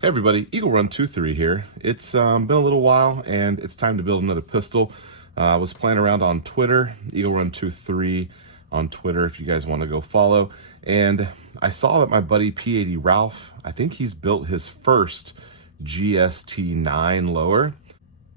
Hey everybody, Eagle Run 23 here. It's been a little while and it's time to build another pistol. I was playing around on Twitter, Eagle Run 23 on Twitter if you guys want to go follow. And I saw that my buddy P80 Ralph, I think he's built his first GST9 lower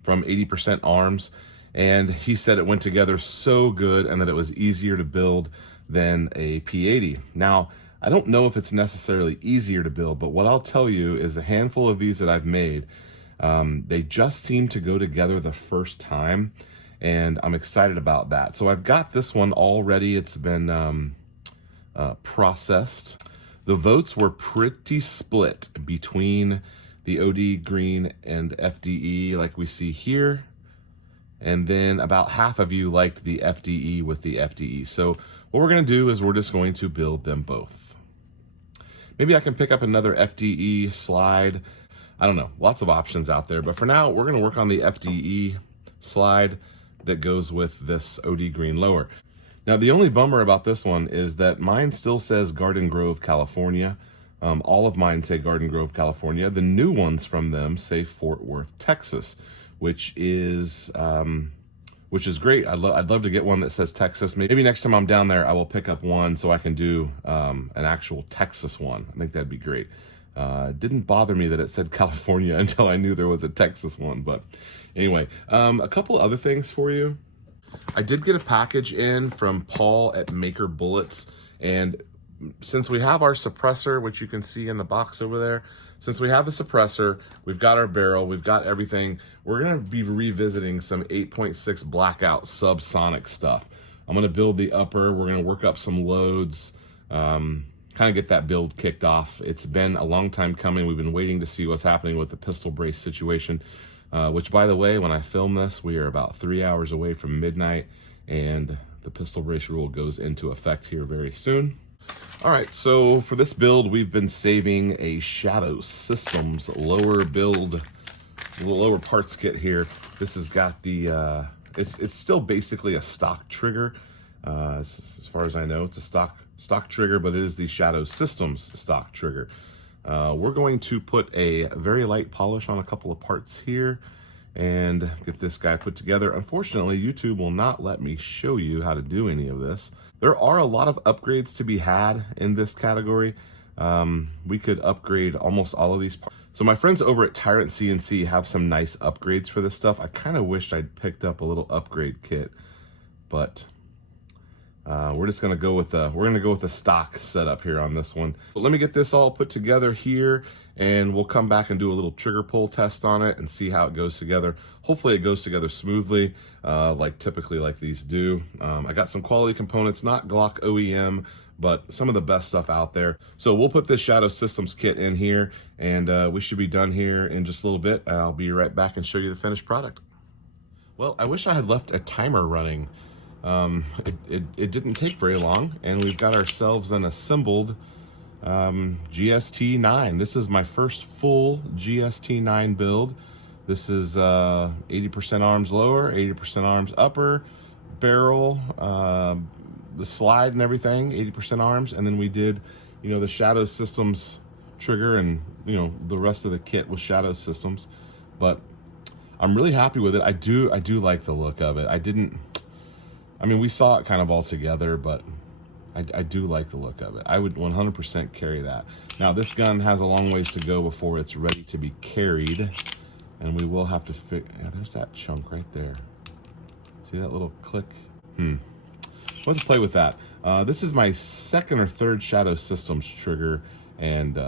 from 80% arms. And he said it went together so good and that it was easier to build than a P80. Now, I don't know if it's necessarily easier to build, but what I'll tell you is a handful of these that I've made, they just seem to go together the first time, and I'm excited about that. So I've got this one already. It's been processed. The votes were pretty split between the OD green and FDE like we see here. And then about half of you liked the FDE with the FDE. So what we're gonna do is we're just going to build them both. Maybe I can pick up another FDE slide. I don't know, lots of options out there. But for now, we're gonna work on the FDE slide that goes with this OD green lower. Now, the only bummer about this one is that mine still says Garden Grove, California. All of mine say Garden Grove, California. The new ones from them say Fort Worth, Texas, which is great. I'd love to get one that says Texas. Maybe next time I'm down there, I will pick up one so I can do an actual Texas one. I think that'd be great. It didn't bother me that it said California until I knew there was a Texas one. But anyway, a couple other things for you. I did get a package in from Paul at Maker Bullets, and since we have our suppressor, which you can see in the box over there, since we have the suppressor, we've got our barrel, we've got everything, we're gonna be revisiting some 8.6 blackout subsonic stuff. I'm gonna build the upper, we're gonna work up some loads, kind of get that build kicked off. It's been a long time coming. We've been waiting to see what's happening with the pistol brace situation, which, by the way, when I film this, we are about 3 hours away from midnight, and the pistol brace rule goes into effect here very soon. All right, so for this build, we've been saving a Shadow Systems lower build, the lower parts kit here. This has got the, it's still basically a stock trigger. As far as I know, it's a stock trigger, but it is the Shadow Systems stock trigger. We're going to put a very light polish on a couple of parts here and get this guy put together. Unfortunately, YouTube will not let me show you how to do any of this. There are a lot of upgrades to be had in this category. We could upgrade almost all of these parts. So my friends over at Tyrant CNC have some nice upgrades for this stuff. I kind of wished I'd picked up a little upgrade kit, but we're just gonna go with the stock setup here on this one. But let me get this all put together here, and we'll come back and do a little trigger pull test on it and see how it goes together. Hopefully it goes together smoothly, like typically like these do. I got some quality components, not Glock OEM, but some of the best stuff out there. So we'll put this Shadow Systems kit in here, and we should be done here in just a little bit. I'll be right back and show you the finished product. Well, I wish I had left a timer running. It didn't take very long, and we've got ourselves an assembled GST9. This is my first full GST9 build. This is 80% arms lower, 80% arms upper, barrel, the slide and everything, 80% arms, and then we did, the Shadow Systems trigger, and the rest of the kit was Shadow Systems. But I'm really happy with it. I do like the look of it. I mean, we saw it kind of all together, but I do like the look of it. I would 100% carry that. Now, this gun has a long ways to go before it's ready to be carried, and we will have to yeah, there's that chunk right there. See that little click? We'll have to play with that. This is my second or third Shadow Systems trigger, and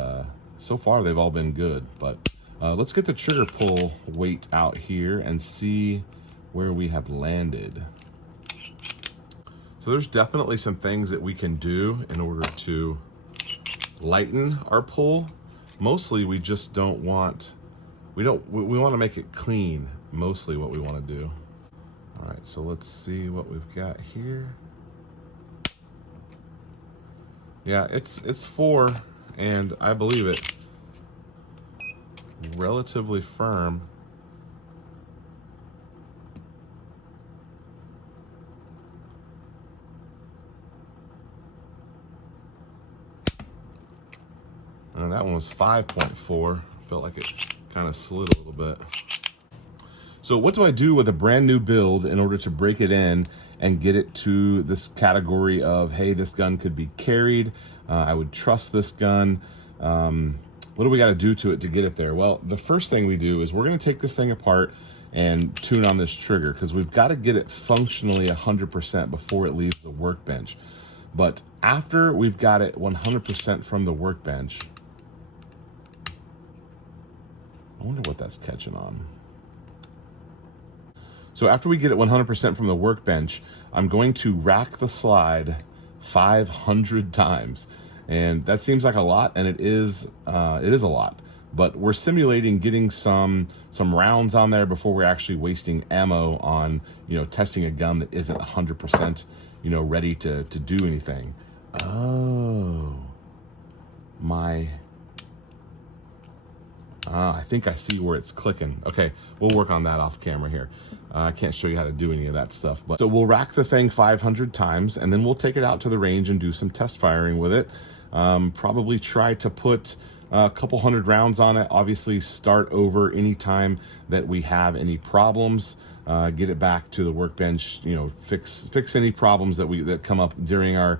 so far they've all been good. But let's get the trigger pull weight out here and see where we have landed. So there's definitely some things that we can do in order to lighten our pull. Mostly we just don't want, we want to make it clean, mostly what we want to do. All right, so let's see what we've got here. Yeah, it's 4, and I believe it, relatively firm. And that one was 5.4. Felt like it kind of slid a little bit. So what do I do with a brand new build in order to break it in and get it to this category of, hey, this gun could be carried. I would trust this gun. What do we got to do to it to get it there? Well, the first thing we do is we're going to take this thing apart and tune on this trigger, because we've got to get it functionally 100% before it leaves the workbench. But after we've got it 100% from the workbench, I wonder what that's catching on. So after we get it 100% from the workbench, I'm going to rack the slide 500 times. And that seems like a lot, and it is a lot. But we're simulating getting some rounds on there before we're actually wasting ammo on, testing a gun that isn't 100%, ready to do anything. Oh, my. I think I see where it's clicking. Okay, we'll work on that off camera here. I can't show you how to do any of that stuff. But so we'll rack the thing 500 times, and then we'll take it out to the range and do some test firing with it. Probably try to put a couple hundred rounds on it. Obviously start over anytime that we have any problems. Get it back to the workbench, fix any problems that come up during our,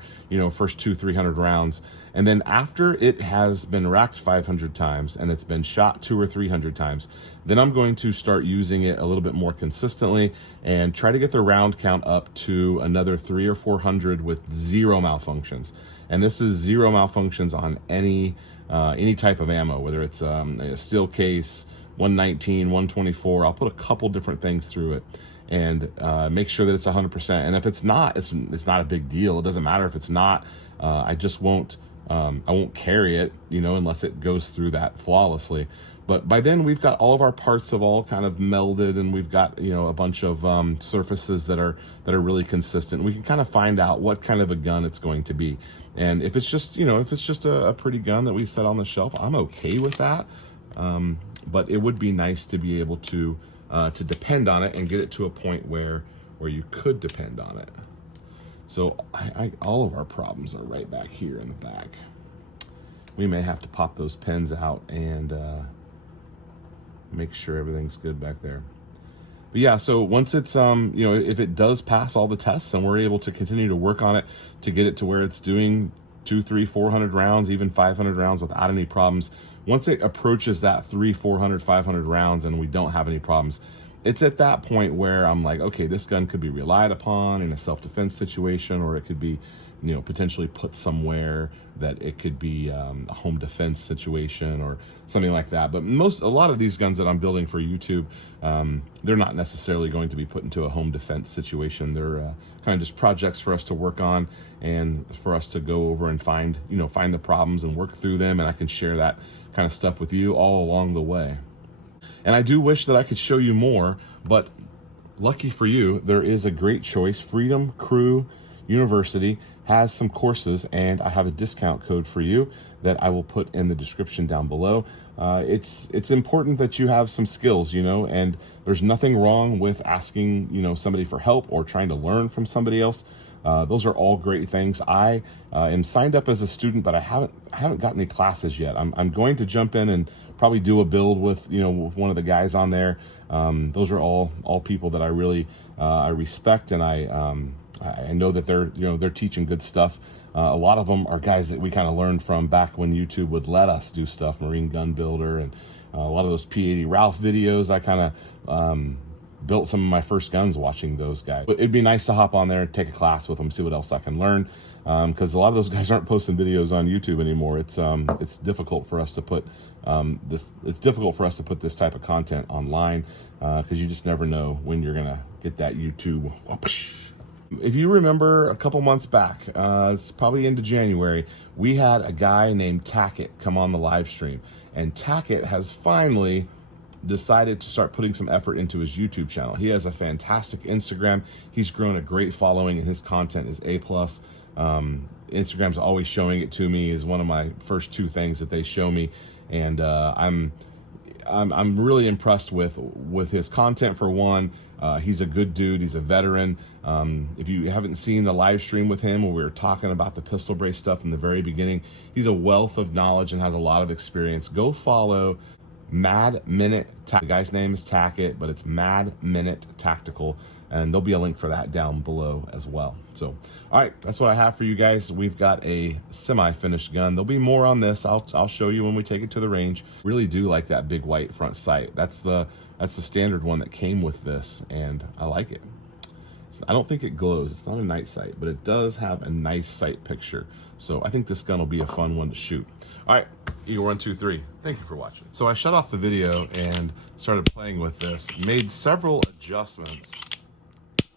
first 200-300 rounds. And then after it has been racked 500 times and it's been shot 200 or 300 times, then I'm going to start using it a little bit more consistently and try to get the round count up to another 300 or 400 with 0 malfunctions. And this is 0 malfunctions on any type of ammo, whether it's a steel case, 119, 124. I'll put a couple different things through it and make sure that it's 100%. And if it's not, it's not a big deal. It doesn't matter if it's not. I just won't. I won't carry it, unless it goes through that flawlessly. But by then we've got all of our parts have all kind of melded, and we've got, a bunch of surfaces that are really consistent. We can kind of find out what kind of a gun it's going to be. And if it's just, a pretty gun that we set on the shelf, I'm okay with that. But it would be nice to be able to depend on it and get it to a point where you could depend on it. So all of our problems are right back here in the back. We may have to pop those pins out and make sure everything's good back there. But yeah, so once it's, if it does pass all the tests and we're able to continue to work on it to get it to where it's doing 200, 300, 400 rounds, even 500 rounds without any problems, once it approaches that 300, 400, 500 rounds and we don't have any problems, it's at that point where I'm like, okay, this gun could be relied upon in a self-defense situation, or it could be, potentially put somewhere that it could be a home defense situation or something like that. But a lot of these guns that I'm building for YouTube, they're not necessarily going to be put into a home defense situation. They're kind of just projects for us to work on and for us to go over and find the problems and work through them. And I can share that kind of stuff with you all along the way. And I do wish that I could show you more, but lucky for you, there is a great choice. Freedom Crew University has some courses, and I have a discount code for you that I will put in the description down below. It's important that you have some skills, and there's nothing wrong with asking, somebody for help or trying to learn from somebody else. Those are all great things. I am signed up as a student, but I haven't got any classes yet. I'm going to jump in and probably do a build with with one of the guys on there. Those are all people that I really I respect, and I know that they're teaching good stuff. A lot of them are guys that we kind of learned from back when YouTube would let us do stuff, Marine Gun Builder, and a lot of those P80 Ralph videos. I kind of built some of my first guns watching those guys. But it'd be nice to hop on there and take a class with them, see what else I can learn, because a lot of those guys aren't posting videos on YouTube anymore. It's difficult for us to put this type of content online, because you just never know when you're gonna get that YouTube. If you remember a couple months back, it's probably into January, we had a guy named Tackett come on the live stream, and Tackett has finally decided to start putting some effort into his YouTube channel. He has a fantastic Instagram. He's grown a great following, and his content is A+. Instagram's always showing it to me, is one of my first two things that they show me, and I'm really impressed with his content. For one, he's a good dude. He's a veteran. If you haven't seen the live stream with him where we were talking about the pistol brace stuff in the very beginning, he's a wealth of knowledge and has a lot of experience. Go follow Mad Minute. The guy's name is Tackett, but it's Mad Minute Tactical, and there'll be a link for that down below as well. So, all right, that's what I have for you guys. We've got a semi-finished gun. There'll be more on this. I'll show you when we take it to the range. Really do like that big white front sight. That's the standard one that came with this, and I like it. I don't think it glows. It's not a night sight, but it does have a nice sight picture. So I think this gun will be a fun one to shoot. All right, Eagle 123, thank you for watching. So I shut off the video and started playing with this, made several adjustments,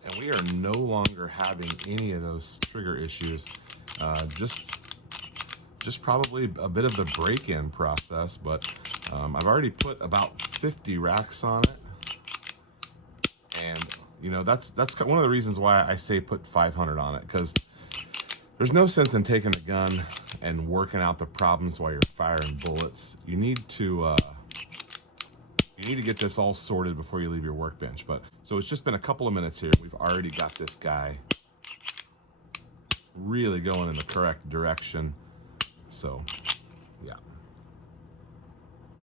and we are no longer having any of those trigger issues. Just probably a bit of the break-in process, but I've already put about 50 racks on it, and you know, that's one of the reasons why I say put 500 on it, because there's no sense in taking a gun and working out the problems while you're firing bullets. You need to get this all sorted before you leave your workbench. But so it's just been a couple of minutes here. We've already got this guy really going in the correct direction. So, yeah.